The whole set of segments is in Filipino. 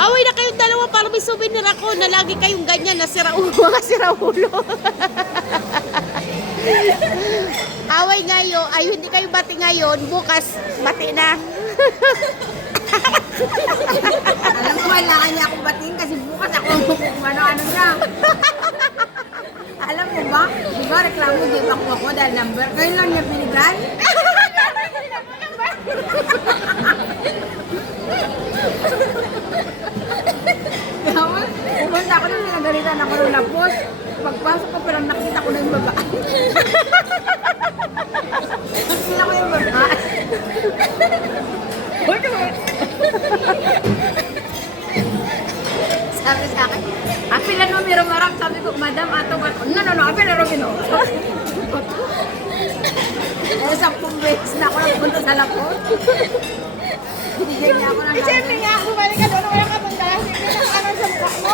Away na kayong dalawa para may souvenir ako na lagi kayong ganyan na sira ulo, mga sira ulo. Away ngayon, ay hindi kayo bati ngayon, bukas bati na. Alam ko, kailangan niya akong batiin kasi bukas ako ano niya. Alam mo ba? Di ba reklamo, di ba ako dahil number? Ngayon lang niya binigay. Kaya pumunta ako nang pinagalitan ako ng lapos. Pagpasok ko parang nakita ko na yung babae. Nakita ko yung babae. Sabi sa akin, apilan mo miro marap. Sabi ko, madam, ato ba? No, apilan mo miro. Kaya 10 beses na ako nagpunta sa lapos. Binigyan niya ako ng Eh, siyempre nga, bumalik ka doon, wala ka pang dala. Siyempre, ano sa mukha mo?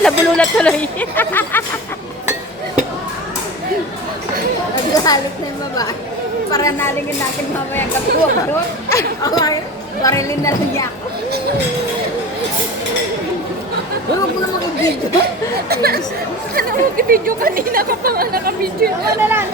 Nabululat tuloy. naghahalot na yung babae. Para nalingin natin mamaya ang kapuwag doon. Okay, barilin na lang niya ako. Huwag mo na mag-video. Ano, mag-video kanina ka pa nga naka-video. Wala lang.